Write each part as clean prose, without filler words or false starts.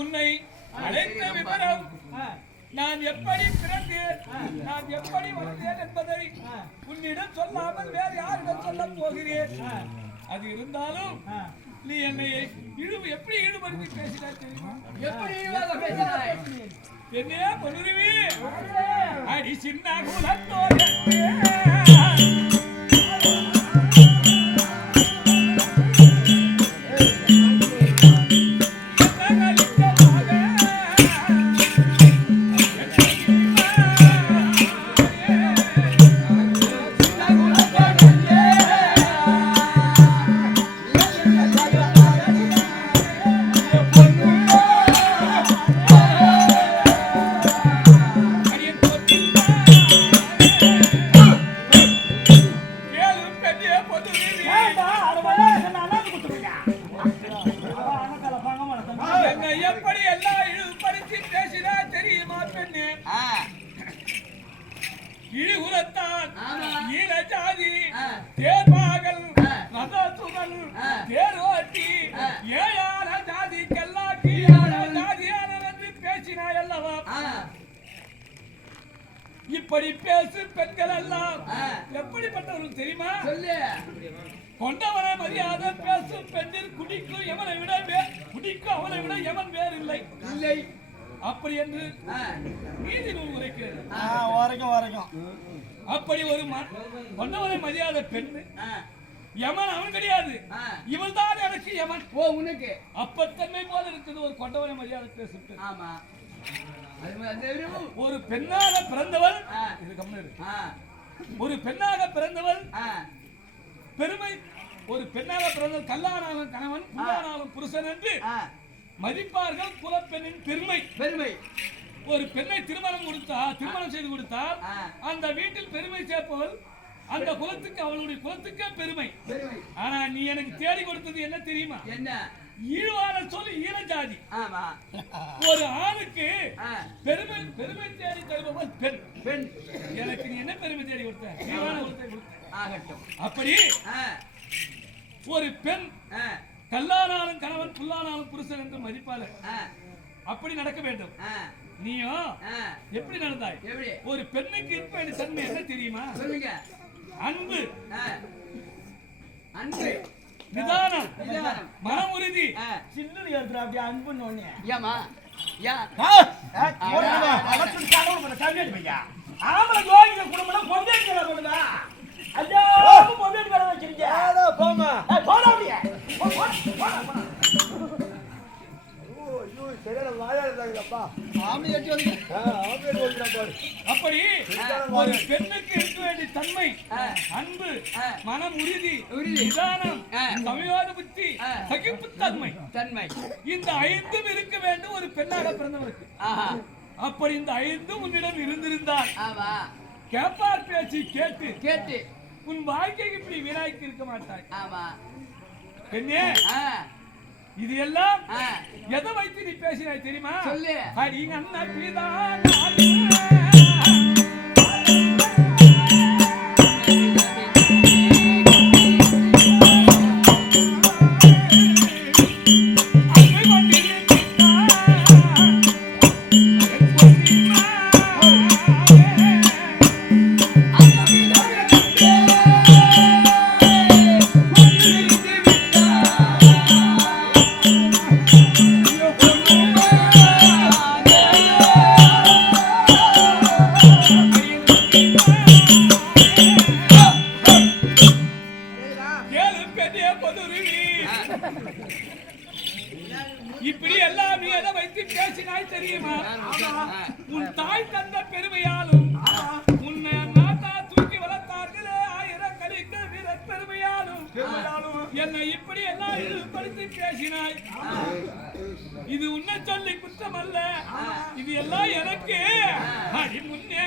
உன்னை அழைத்த விவரம் நான் எப்படி பிறந்தேன் நான் எப்படி வளர்ந்தேன் என்பதை உன்னிடம் சொல்லாமல் வேறு யாரிடம் சொல்ல போகிறேன். அது இருந்தாலும் நீ என்னை எப்படி ஈடுபடுத்தி பேசினாய் தெரியுமா? எப்படி பேசினாய்? என்னையா பொருவி அடி சின்ன குலத்தோட இப்படி பேசு பெண்கள் எல்லாம் எப்படிப்பட்டவர்கள் தெரியுமா? கொண்டவனை மரியாதை பேசும் பெண்ணில் குடிக்கும் எவனை விட குடிக்கும் அவனை விட எவன் வேறு இல்லை இல்லை அப்படி என்று நீதி நூல் உரைக்கிறது. அப்படி ஒரு கொண்டவனை மரியாதை பெண் யமன் அவன் கிடையாது, இவள் தான் எனக்கு யமன். ஓ உனக்கு அப்பத்தன்மை போல இருக்குது ஒரு கொண்டவனை மரியாதை பேசும். ஆமா ஒரு பெண்ணாக பிறந்தவள் ஒரு பெண்ணாக பிறந்தவள் பெருமை. ஒரு பெண்ணாக பிறந்தவள் கல்லானாலும் கணவன் புல்லானாலும் புருஷன் என்று மதிப்பார்கள் குலப்பெண்ணின் பெருமை. பெருமை ஒரு பெண்ணை திருமணம் செய்து கொடுத்தால் அந்த வீட்டில் பெருமை சேர்ப்பவள் அந்த குலத்துக்கு அவளுடைய குலத்துக்கே பெருமை. ஆனா நீ எனக்கு தேடி கொடுத்தது என்ன தெரியுமா? என்ன? ஈழ்வான சொல்லி ஈழ ஜாதி. ஒரு ஆணுக்கு பெருமை பெருமை தேடி தருபவள் பெண். பெண் எனக்கு நீ என்ன பெருமை தேடி கொடுத்த? அப்படி ஒரு பெண் கல்லானாலும் கணவன் புல்லானாலும் புருஷன் என்று மதிப்பாளர். அப்படி நடக்க வேண்டும். நீயும் எப்படி நடந்தாய்? ஒரு பெண்ணுக்கு இருக்க வேண்டிய தன்மை என்ன தெரியுமா? அன்பு, அன்பு, நிதானம், மனம் உறுதி. சின்ன அப்படி அன்புன்னு ஒண்ணு ஏமா குடும்பம் பொங்கல் கொடுதா ஐயோ பொங்கல் வேலை வச்சிருக்கீங்க போமா அப்படி ஒரு பெண்ணுக்கு இருக்க வேண்டிய தன்மை அன்பு, மனம் உறுதி, நிதானம், சமயோத புத்தி, சகிப்புத்தன்மை தன்மை, இந்த ஐந்தும் இருக்க வேண்டும் ஒரு பெண்ணாக பிறந்தவருக்கு. அப்படி இந்த ஐந்தும் உன்னிடம் இருந்திருந்தால் கேப்பார் பேச்சு கேட்டு கேட்டு உன் வாழ்க்கைக்கு இப்படி வீணாக்கி இருக்க மாட்டாய். பெண்ணே இது எல்லாம் எதை வைத்து நீ பேசினாய் தெரியுமா? சொல்லு. அடிங்க அண்ணா பிதான் இப்படி எல்லாம் நீ எதை வைத்து பேசினாய் தெரியுமா? உன் தாய் தந்த பெருமையாலும் உன்னை நாட்டா தூக்கி வளர்த்தார்களே ஆயிரக்கணிக்கு வீர பெருமையாலும் என்னை இப்படி எல்லாம் இழிவுபடுத்தி பேசினாய். இது உன்னை சொல்லி குற்றம் அல்ல, இது எல்லாம் எனக்கு அடி முன்னே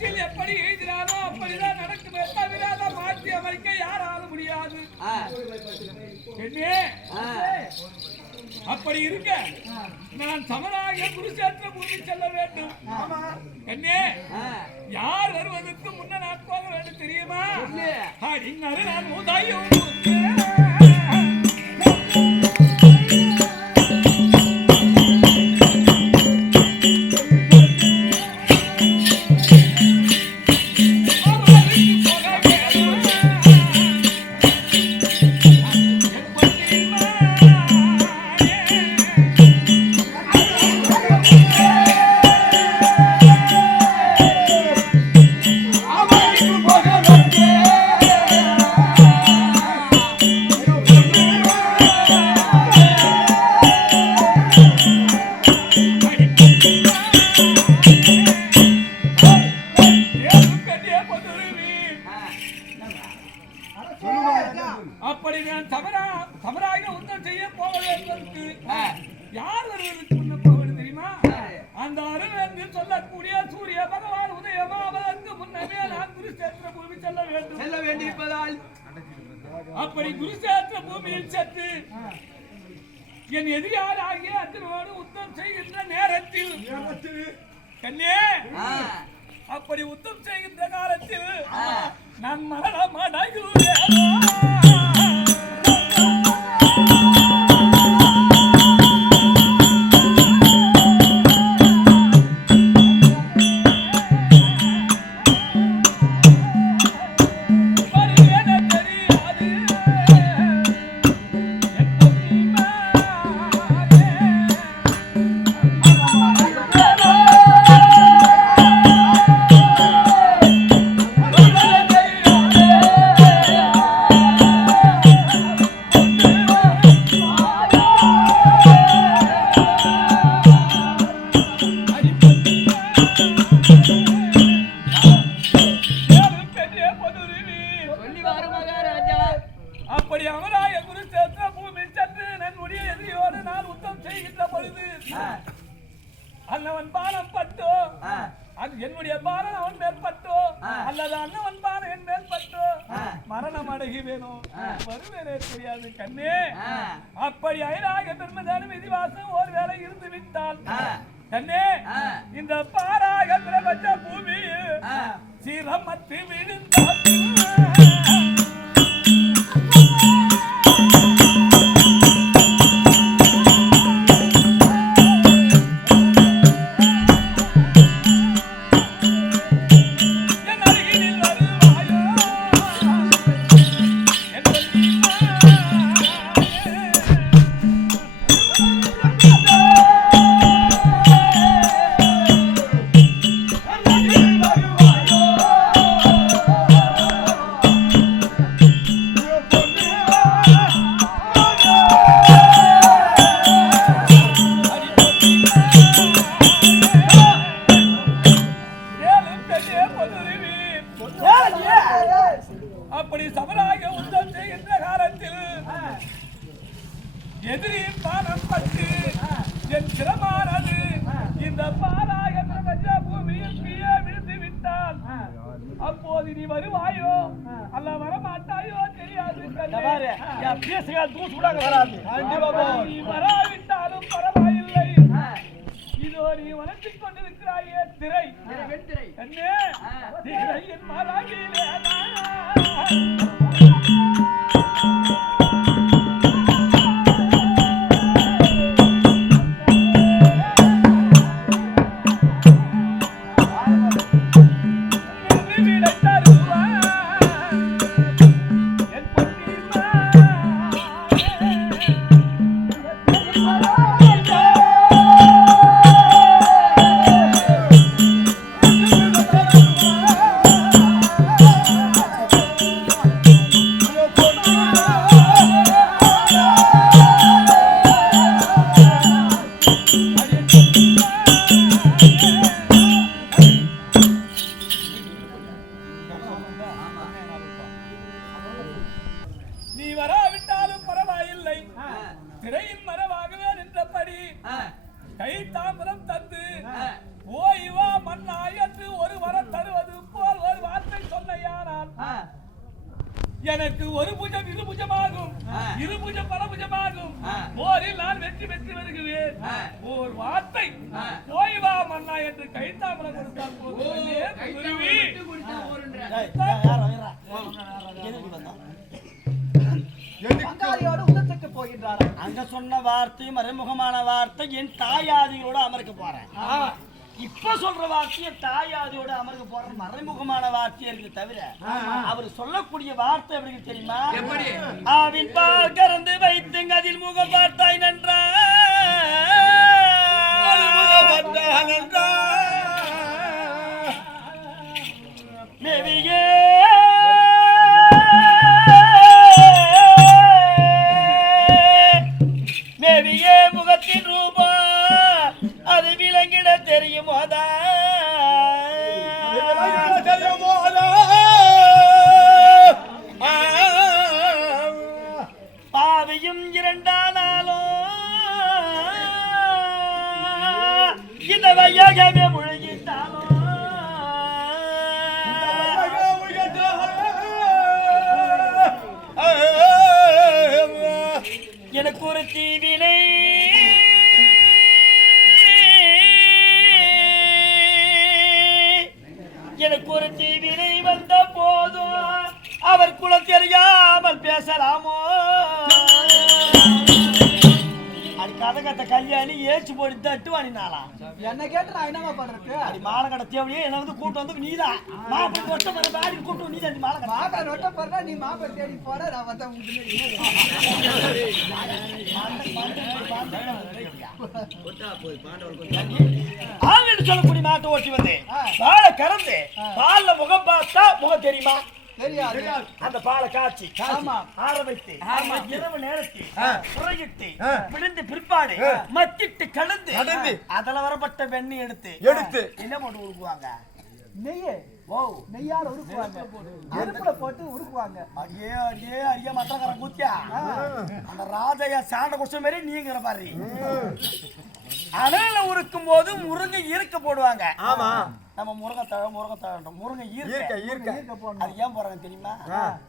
ஆட்சியில் எப்படி எழுதினாரோ அப்படிதான் நடக்குமே தவிர அதை மாற்றி அமைக்க யாராலும் முடியாது. பெண்ணே, அப்படி இருக்க நான் சமராக குருஷேத்திர பூமி செல்ல வேண்டும். பெண்ணே, யார் வருவதற்கு முன்ன நான் போக வேண்டும் தெரியுமா? நான் உதயம் அப்படி நான் தவறாக உத்தம் செய்ய போவதற்கு யார் வருவதற்கு முன்ன போவது தெரியுமா? அந்த அருள் சொல்லக்கூடிய சூரிய பகவான் உதயமாவதற்கு முன்னமே நான் குருஷேத்திர பூமி செல்ல வேண்டியிருப்பதால் அப்படி குருஷேத்திர பூமியில் சென்று என் எதிராளாகிய அர்ஜுனோடு உத்தம் செய்கின்ற நேரத்தில் கண்ணே, அப்படி உத்தம் செய்கின்ற காலத்தில் நான் மரணம் அடைகிறேன். அப்படி அமராய குருஷேத்திர பூமி சென்று நன்னுடைய எதிரியோடு நான் உத்தம் செய்கின்ற பொழுது அன்னவன் பானம் பட்டோ, என்னுடைய பானம் அவன் மேற்பட்டோ, அல்லது அன்னவன் பானம் என் மேற்பட்டோ மரணம் அடகி வேணும் வருவேனே தெரியாது. கண்ணே, அப்படி அயலாக பெருமதான விதிவாசம் ஒரு வேலை இருந்து விட்டால் கண்ணே, இந்த பாராக பிரபஞ்ச பூமி சிரமத்து விழுந்தால் அப்படி சமராக உத்தம் செய்கின்ற காலத்தில் எதிரியின் பானம் பட்டு என் சிரமானது இந்த பாராக பிரபஞ்ச பூமியில் கீழே விழுந்து விட்டால் அப்போது நீ வருவாயோ அல்ல வரமாட்டாயோ தெரியாது. நீ வராவிட்டாலும் பரவாயில்லை. இதோ நீ வளர்த்துக் கொண்டிருக்கிறாயே திரை கண்ணே, திரையின் மரகிலே எனக்கு ஒரு புஜம் இரு புஜமாகும், இரு புஜம் பல புஜமாகும். போரில் நான் வெற்றி பெற்று வருகிறேன். ஒரு வார்த்தை போய் வா மன்னா என்று கைத்தாமலை கொடுத்தால் அங்க சொன்ன வார்த்தை மறைமுகமான வார்த்தை. என் தாயாதிகளோட அமர்க்க போறேன். இப்ப சொல்ற வார்த்தையை தாயாதியோட அமர்க்க போற மறைமுகமான வார்த்தையா இருக்கு தவிர அவர் சொல்லக்கூடிய வார்த்தை எப்படி தெரியுமா? ஆவின் பால் கறந்து வைத்துங்க அதில் முகம் பார்த்தாய் நன்றா மேவியே மேவியே முகத்தின் ரூபா அது விளங்கிட தெரியுமோதா பாவையும் இரண்டானாலும் இந்த வையகமே முழுகிட்டாலும் எனக்கு ஒரு தீவினை எனக்கு ஒரு தீவினை வந்த போதும் அவர் குலம் தெரியாமல் பேசலாமோ? அது கதை கத்த கல்யாணி ஏச்சு போட்டு தட்டு வாணினாலாம். என்ன கேட்டு நான் என்னமா பண்றது? அது மாலை கடை தேவையே என்ன வந்து கூட்டு வந்து நீதான் மாப்பிள்ளை கொட்ட போற தாடி கூட்டு நீ தான் மாலை கடை மாப்பை நொட்ட போறா நீ மாப்பை தேடி போற நான் வந்த ஆங்கிட்டு சொல்லக்கூடிய மாட்டை ஓட்டி வந்து பாலை கறந்து பால்ல முகம் பார்த்தா முகம் தெரியுமா? தெரியாது. அந்த பாலை காய்ச்சி ஆமா ஆற வைத்து இரவு நேரத்தில் புறையிட்டு விழுந்து பிற்பாடு மத்திட்டு கலந்து அதுல வரப்பட்ட வெண்ணெய் எடுத்து என்ன போட்டு உருக்குவாங்க? நெய்யே. ஓ நெய்யால உருக்குவாங்க, அடுப்புல போட்டு உருக்குவாங்க. ஐயே ஐயே ஐயா மத்தக்காரன் கூத்தியா அந்த ராஜையா சாண்ட குடிச்ச மாதிரி நீங்கிற பாரு. அனல உருக்கும் போது முருங்கை ஈர்க்க போடுவாங்க. ஆமா நம்ம முருங்கை ஈர்க்க அது ஏன் போறாங்க தெரியுமா?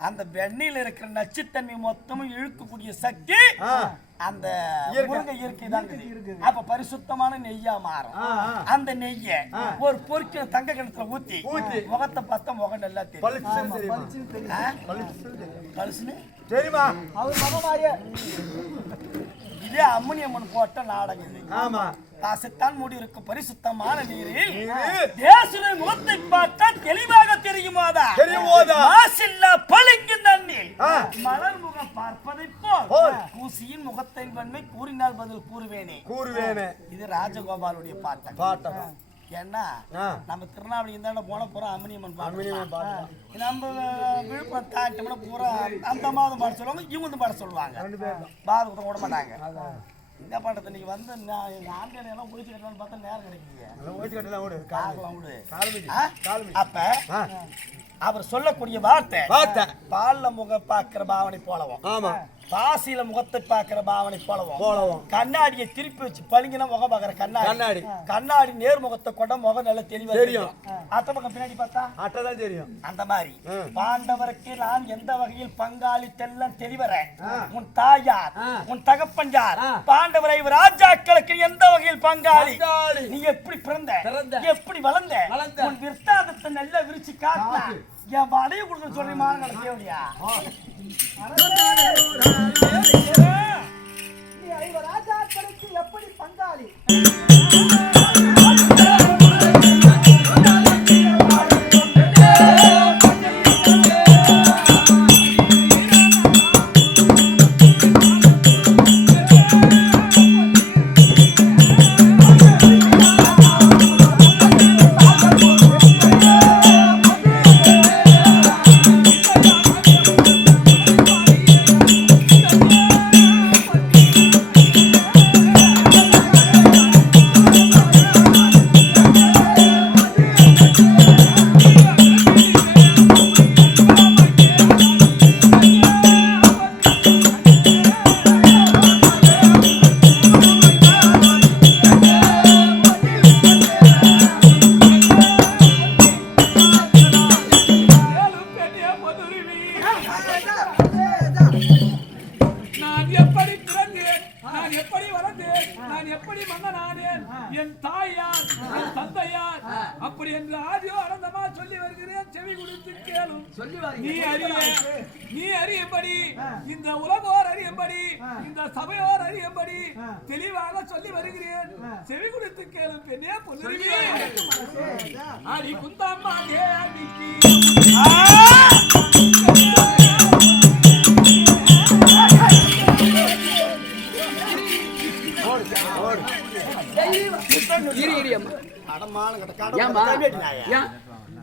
அந்த வெண்ணெயில இருக்கிற நச்சுத்தன்மை மொத்தமும் இழுக்கக்கூடிய சக்தி அந்த முருங்கை இயற்கை தான் இருக்குது. அப்ப பரிசுத்தமான நெய்யா மாறும். அந்த நெய்ய ஒரு பொறுக்கின தங்க கிணத்துல ஊத்தி முகத்தை பார்த்தா முகம் நல்லா தெரியும். தெரியுமா? அவர் முகம் மாதிரியே இதே அம்மனியம்மன் போட்ட நாடகம் இது. ஆமா காசத்தான் மூடி இருக்கும் பரிசுத்தமான நீரில் தேசுரை முகத்தை பார்த்தா தெளிவாக தெரியுமாதா? மாசில்லா பளிங்கு தண்ணீர் மலர் முகம் பார்ப்பதை போல் கூசியின் முகத்தின் வன்மை கூறினால் பதில் கூறுவேனே. இது ராஜகோபாலுடைய பாட்டம். ஏன்னா நம்ம திருநாவளி இந்த போன பூரா அம்மனியம்மன் பாட்டு, நம்ம விழுப்புரம் தாண்டோம்னா பூரா அந்த மாதம் பாட சொல்லுவாங்க, இவங்க பாட சொல்லுவாங்க. பாரதத்தை விட மாட்டாங்க. என்ன பண்றது? நீங்க வந்து எங்க ஆண்கள் எல்லாம் ஓய்ச்சி கட்டலாம்னு பார்த்தா நேரம் கிடைக்குது. அப்ப அவர் சொல்லக்கூடிய வார்த்தை பால்ல முக பாக்குற பாவனை போலவும், ஆமா பாசியில முகத்தை பாக்குற பாவனை போலவும், கண்ணாடியை திருப்பி வச்சு பளிங்கின முகம் பாக்குற கண்ணாடி நேர் முகத்தை கொண்ட முகம் நல்ல தெளிவா தெரியும். அட்ட பக்கம் பின்னாடி பார்த்தா அட்டதான் தெரியும். அந்த மாதிரி பாண்டவருக்கு நான் எந்த வகையில் பங்காளி தெல்லம் தெளிவரேன். உன் தாயார் உன் தகப்பன் யார்? பாண்டவரை ராஜாக்களுக்கு எந்த வகையில் பங்காளி? நீ எப்படி பிறந்த எப்படி வளர்ந்த? உன் விற்த்தாந்தத்தை நல்லா விரிச்சு காட்டா என் வடைய கொடுக்க சொல்றீங்க தேவையா? ராஜாக்களுக்கு எப்படி பங்காளி? நீ அறியும்படி இந்த உலகோர் அறியும்படி இந்த சபையோர் அறியும்படி தெளிவாக சொல்லி வருகிறேன். செவி கொடுத்து கேளும் பெண்ணே பொன்னுரிமை. அடி குந்தாம்மா தேவிக்கு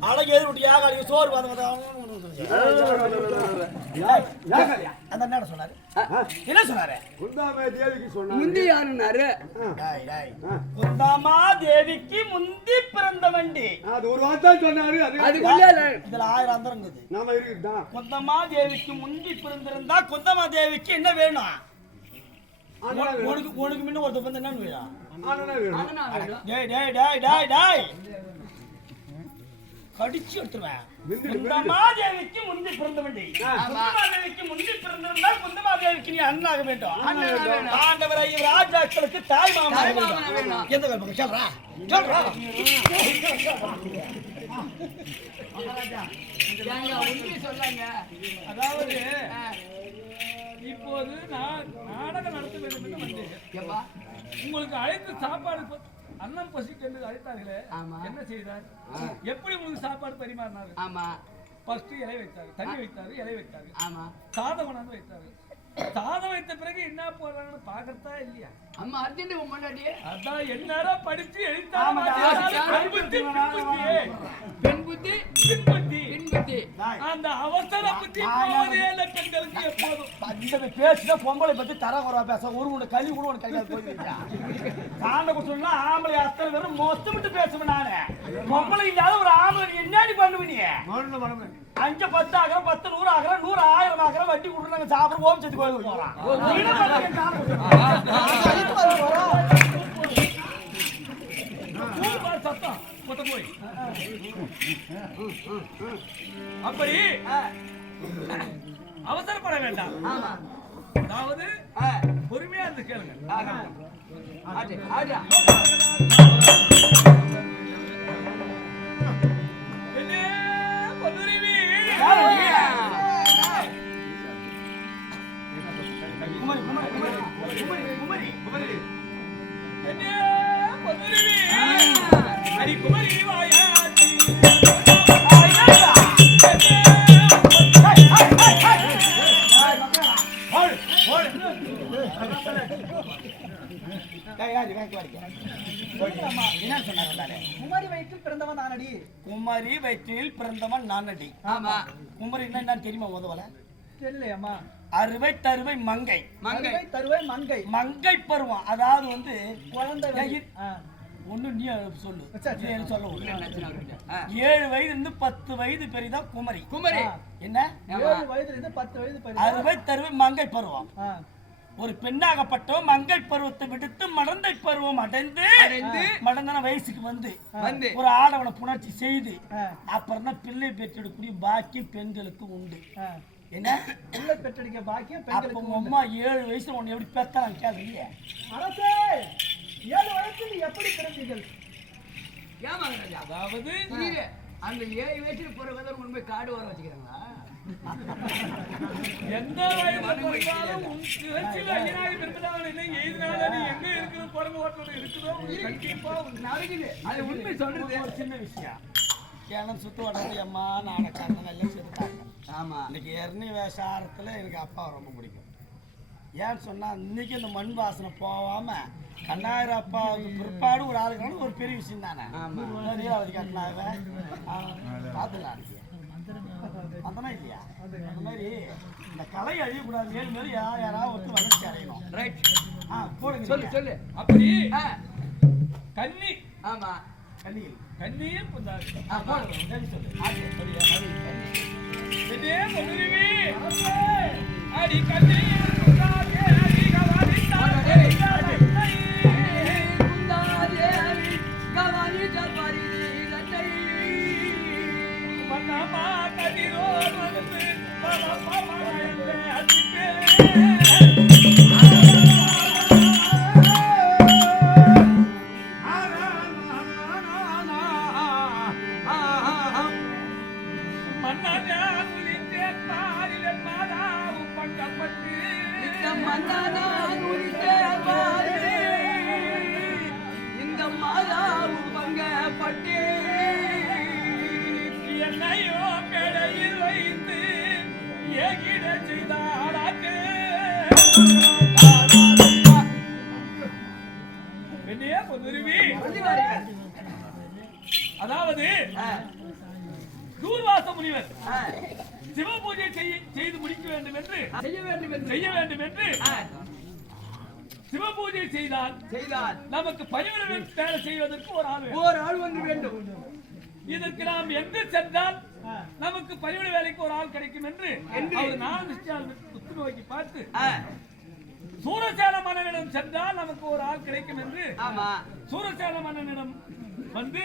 அழகு எதிர் விட்டியாக சோறு என்ன சொன்னாரு? என்ன சொன்னாரு? குந்தாமா தேவிக்கு முந்தி பிறந்த வண்டி. அது ஒரு வார்த்தை சொன்னாரு. இதுல 1000 அந்தரம் இருக்குது. குந்தமா தேவிக்கு முந்தி பிறந்திருந்தா குந்தமா தேவிக்கு என்ன வேணும்? உனக்கு முன்ன ஒருத்தர் வந்து என்ன வேணும்? கடிச்சு எடுத்துருவேன். குந்தமாதேவிக்கு முந்தி பிறந்த வண்டி. குந்தமாதேவிக்கு முந்தி பிறந்திருந்தா குந்தமாதேவிக்கு நீ அண்ணாக வேண்டும். ஆண்டவரை ராஜாக்களுக்கு தாய் மாமா வேண்டும். எந்த பக்கம் சொல்றா சொல்றா. அதாவது இப்போது நான் நாடகம் நடத்த வேண்டும் என்று வந்தேன். உங்களுக்கு அழைத்து சாப்பாடு அன்னம் பசிக்கு என்று அழைத்தார்களே, என்ன செய்தார்? எப்படி உங்களுக்கு சாப்பாடு பரிமாறினார்? ஃபர்ஸ்ட் இலை வைத்தாரு, தண்ணி வைத்தாரு, இலை வைத்தாரு, சாதம் கொண்டாந்து வைத்தாரு. சாதம் வைத்த பிறகு என்ன போடுறாங்கன்னு பாக்கறதா இல்லையா? அம்மா அர்ஜென்ட் முன்னாடி அதான் என்னடா படிச்சு எழுத்தாம பெண் புத்தி அந்த அவசர புத்தி போதே பெண்களுக்கு எப்போதும் பேசுனா பொம்பளை பத்தி தர குறவா பேச ஒரு உண்டு கல்வி கூட உனக்கு கையால் போயிருக்கா. காண்ட குடிச்சா ஆம்பளை அத்தனை பேரும் மொத்தம் விட்டு பேசுவேன் நானு. பொம்பளை இல்லாத ஒரு ஆம்பளை நீ என்னடி பண்ணுவீங்க? 5 10 ஆகிறோம், 10 100 ஆகிறோம், 100 1000 ஆகிறோம், வட்டி கொடுத்து நாங்க சாப்பிட ஓம் சத்தி கோயிலுக்கு போறோம். சத்தம் போய் அப்படி அவசரப்பட வேண்டாம். அதாவது பொறுமையா இருந்து கேளுங்க. குமரி வயிற்றில் பிறந்தவன் நானடி. குமரி வயிற்றில் பிறந்தவன் நானடி. குமரி என்ன தெரியுமா? முதல்ல தெரியலையம்மா. அறுவை தருவை மங்கை. மங்கை தருவை மங்கை. மங்கை பருவம். அதாவது வந்து குழந்தை. ஒண்ணு நீ சொல்லு. சொல்ல 7 வயதுல இருந்து 10 வயது பெரியதா குமரி. குமரி என்ன? 7 வயதுல இருந்து 10 வயது பெரிய. அறுவை தருவை மங்கை பருவம். ஒரு பெண்ணாகப்பட்டோ மங்கை பருவத்தை விடுத்து மடந்தை பருவம் அடைந்து மடந்தன வயசுக்கு வந்து ஒரு ஆடவனை புணர்ச்சி செய்து அப்புறம் தான் பிள்ளை பெற்றெடுக்கக்கூடிய பாக்கியம் பெண்களுக்கு உண்டு. என்ன பிள்ளை பெற்றெடுக்க பாக்கியம் பெண்களுக்கு உண்டு. அம்மா 7 வயசுல உன்னை எப்படி பெத்தாங்க கேளுங்க. அரசே 7 வயசுல எப்படி பிறந்தீர்கள்? அதாவது அந்த 7 வயசுல பிறகு உண்மை காடு வர வச்சுக்கிறாங்களா? எந்த வயது உன் திரட்சியில் ஐயனாக பிறந்தவன் இல்லை. எதுனால நீ எங்க இருக்கிற பிறந்த ஓட்டோட இருக்குதோ கண்டிப்பா நடக்குது. அது உண்மை சொல்றது ஒரு சின்ன விஷயம். ஏன்னா சுத்து வட்டத்து அம்மா நாடக்காரங்க எல்லாம் சேர்த்தாங்க. ஆமா, இன்னைக்கு எர்னி வேஷாரத்துல எனக்கு அப்பா ரொம்ப பிடிக்கும். ஏன்னு சொன்னா இன்னைக்கு இந்த மண் வாசனை போகாம கண்ணாயிரம் அப்பாவுக்கு பிற்பாடு ஒரு ஆளுக்கான ஒரு பெரிய விஷயம் தானே. நீலாவதி கட்டினாங்க பார்த்துலாம் அதனா இல்லையா? அந்த மாதிரி இந்த கலை அழியக்கூடாது. மேலும் மேலும் யாராவது ஒருத்தர் வளர்ச்சி அடையணும். ரைட். போடுங்க. சொல்லு சொல்லு. அப்படி கன்னி. ஆமா, கண்ணியில் கண்ணியில் புந்தாரு. போடுங்க. சொல்லு. இதே பொன்னுரிமை அடி கண்ணியில் புந்தாரு அடி கவாடி தாரே புந்தாரு கவாடி தாரே லட்டை மன்னமா கதிரோ வந்து பாபா பாயலே அத்திக்கே மன்னயா நான் உதித்தேன் பாரு. இந்த மாதாவும் பங்கப்பட்டு என்னையோ மேடையில் வைத்து ஏகிட செய்தாராட்டு. என்னையே பொதுருவி. அதாவது தூர்வாச முனிவர் சிவ பூஜை செய்து முடிக்க வேண்டும் என்று செய்ய வேண்டும் என்று சிவ பூஜை செய்தால் நமக்கு பணிவிடை வேலை செய்வதற்கு ஒரு ஆள் வந்து வேண்டும். இதற்கு நாம் எங்கு சென்றால் நமக்கு பணிவிடை வேலைக்கு ஒரு ஆள் கிடைக்கும் என்று அவர் நான் உத்து நோக்கி பார்த்து சூரசேன மன்னனிடம் சென்றால் நமக்கு ஒரு ஆள் கிடைக்கும் என்று சூரசேன மன்னனிடம் வந்து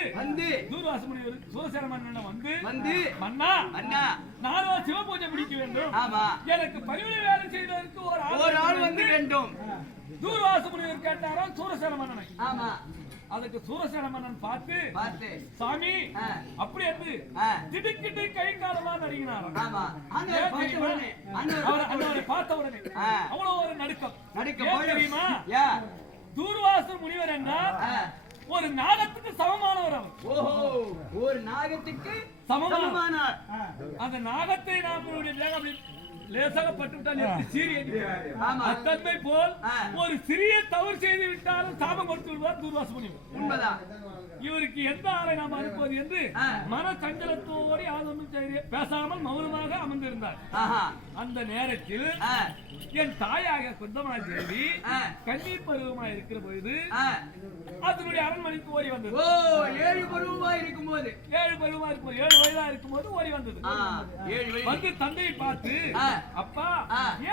தூர்வாச முனிவர் சூரசேன மன்னனிடம் வந்து மன்னா நானும் சிவ பூஜை முடிக்க வேண்டும். எனக்கு பணிவிடை வேலை செய்வதற்கு ஒரு ஆள் வந்து வேண்டும். தூர்வாச முனிவர் கேட்டாராம் சூரசேன மன்னனை. அதுக்கு சூரசேன மன்னன் பார்த்து சாமி அப்படி என்று திடுக்கிட்டு கை காலமா நடுங்கினாராம். அவரை பார்த்த உடனே அவ்வளவு ஒரு நடுக்கம் தெரியுமா? தூர்வாச முனிவர் என்றால் ஒரு நாகத்துக்கு சமமானவர் அவர். ஒரு நாகத்துக்கு சமமான அந்த நாகத்தை நாம் லேசாக பட்டுவிட்டால் சீரிய அத்தன்மை போல் ஒரு சிறிய தவறு செய்து விட்டாலும் சாபம் கொடுத்து விடுவார் தூர்வாச முனிவர். இவருக்கு எந்த ஆளை நாம் அனுப்புவது என்று மன சஞ்சலத்தோடு யாதொன்றும் பேசாமல் மௌனமாக அமர்ந்திருந்தார். அந்த நேரத்தில் என் தாயாக குந்தமாய் தேவி கண்ணீர் பருவமாய் இருக்கிற பொழுது அதனுடைய அரண்மனைக்கு ஓடி வந்தது. 7 பருவமாய் இருக்கும்போது 7 வயதா இருக்கும்போது ஓடி வந்தது. வந்து தந்தையை பார்த்து அப்பா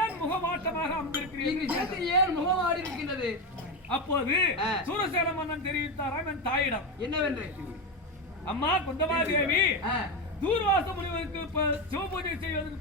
ஏன் முகமாட்டமாக அமர்ந்திருக்கிறீர்கள்? ஏன் முகமாடி இருக்கின்றது? அப்போது சூரசேன மன்னன் தெரிவித்தாராம் என் தாயிடம் என்னவென்று, அம்மா குந்தமாதேவி தூர்வாச முனிவருக்கு சிவபூஜை செய்வதற்கு